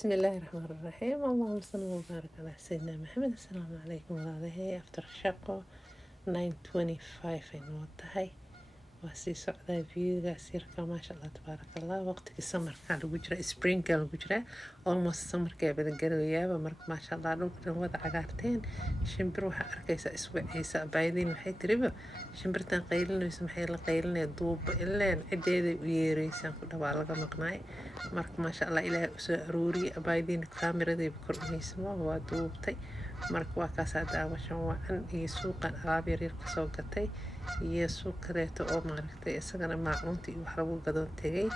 بسم الله الرحمن الرحيم اللهم صل وبارك على سيدنا محمد السلام عليكم walaalahay after shaqo 9:25 ay noo tahay waa sii socdaa viewgaas yarka maasha allah tabaaraka allah waqtigii samarka lagu jira springka lagu jira almost samarka bada garayaaba marka maasha allah dhulka dhan wada cagaarteen shimbir waxaa arkaysaa iswacaysa abaayadiin waxay tiriba shimbirtan qaylinayso maxay la qaylinaya duuba ileen cideeday u yeeraysaan ku dhawaa laga maqnaay marka maasha allah ilaahay usoo arooriyay abaayadiin kaamiradiiba kordhaysamo waa duubtay marka waa kaasaa daawashan wacan iyo suuqan alaab yaryar kasoo gatay iyo suuq kaleeto oo maaragtay isagana maacuunta iyo wax lagu gadoon tegay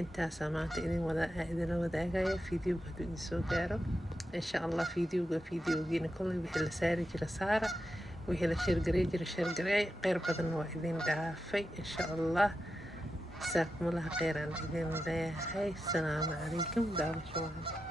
intaasaa maanta idinla wadaagaya fideoga hadduu idin soo gaaro insha allah fideogiina kolley wixii la saari jira saara wixii la sheergarey jira sheergarey kheyr badan waa idin dhaafay insha allah jazaakumullaha kheyran idin leeyahay asalaamu calaykum daawasho wacan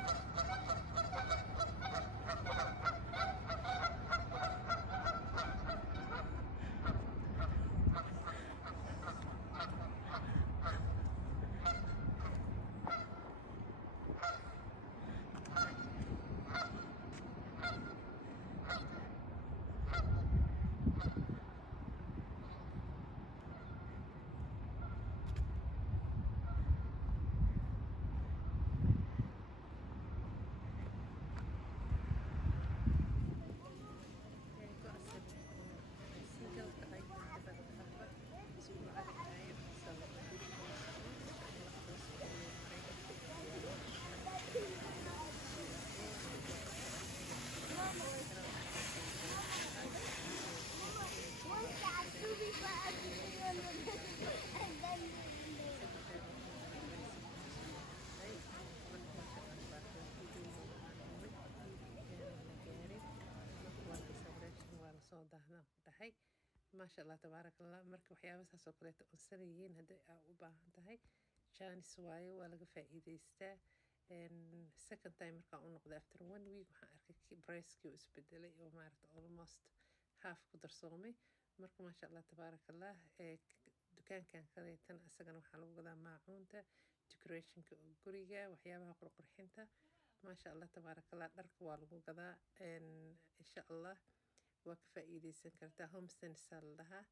maasha allah tabaaraka allah marka waxyaabahaas oo kaleeto unsanayihiin hadday aa u baahan tahay jaanis waayo waa laga faa'iidaystaa second time markaan u noqday after 1 week waxaan arkay bricekii oo isbedelay oo maaragta almost half ku darsoomay marka maasha allah tabaaraka allah dukaankan kaleetan isagana waxaa lagu gadaa maacuunta decorationka oo guriga waxyaabaha qurqurxinta maasha allah tabaaraka allah dharka waa lagu gadaa insha allah waa ka faa'iideysan kartaa homestay lahaa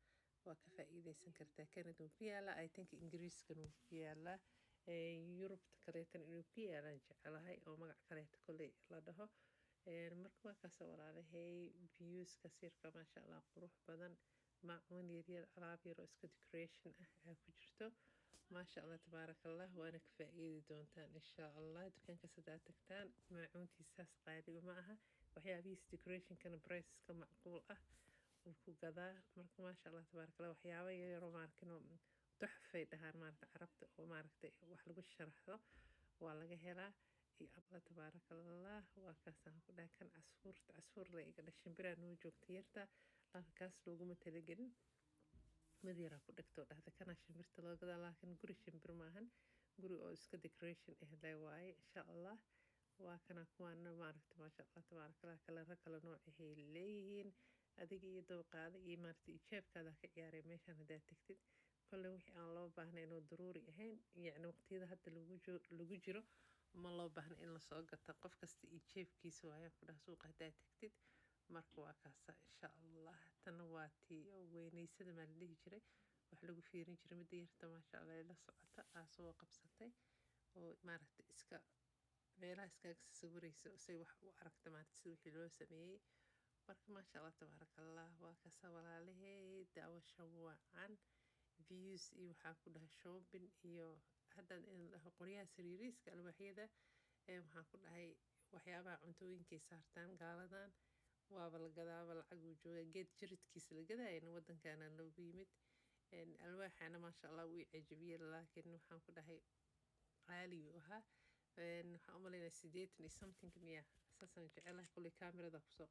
waa ka faa'iideysan kartaa Canada ku yaala I think Ingiriiska ku yaala Yurubta kaleetan inuu ku yaalaan jecelahay oo magac kaleeto kolley la dhaho marka waa kaas walaalahay viewska sirka maasha allah qurux badan maacuun yaryar alaab yar oo iska decoration ah ku jirto maasha allah tabaaraka allah waana ka faa'iidi doontaan insha allah dukaanka sadaa tagtaan maacuuntiisaas qaali ma aha waxyaabihiis decorationkana priceska macquul ah uu ku gadaa marka maasha allah tabaaraka allah waxyaabo yar oo maarkino tuxfay dhahaan maaragta carabta oo maaragta wax lagu sharaxdo waa laga helaa iyo allah tabaaraka allah waa kaasaan ku dhahay kan casfuur la iga dhashin biraa noo joogta yarta laakiin kaas looguma talagelin mid yaraa ku dhigtoo dhahda kana shimbirta loo gadaa laakiin guri shimbir maahan guri oo iska decoration leh waaye insha allah waa kana kuwaana maaragta maasha allah tabaaraka allah kala noocahay leeyihiin adiga iyo dooqaada iyo maaragta jeebkaada ka ciyaaray meeshan haddaad tagtid kolley wixii aan loo baahnayn oo daruuri ahayn yacni waqtiyada hadda lagu jiro ma loo baahna in lasoo gata qof kasta iyo jeebkiisa waayaan ku dhaha suuqa haddaad tagtid marka waa kaasa insha allah tana waa tii weynaysada maa la dhihi jiray wax lagu fiirin jiray midda yarta maasha allah la socota aa soo qabsatay oo maaragta iska meelaha iskaga sawirayso say wax u aragta maaragta sida wixii loo sameeyey marka maasha allah tabaaraka allah waa kaasa walaalahay daawasho wacan views iyo waxaan ku dhahay shopping iyo haddaan in dhaho qoryaha sariiriiska alwaaxyada waxaan ku dhahay waxyaabaha cuntooyinkay saartaan gaaladan waaba la gadaaba lacag uu joogaa geed jiridkiisa la gadaayana waddankaana loogu yimid alwaaxana maasha allah wuu cajabiyey laakiin waxaan ku dhahay qaali uu ahaa waxaan u malaynaya 80 iyo something miya saasaan jecelahay kolley kaamirada kusoo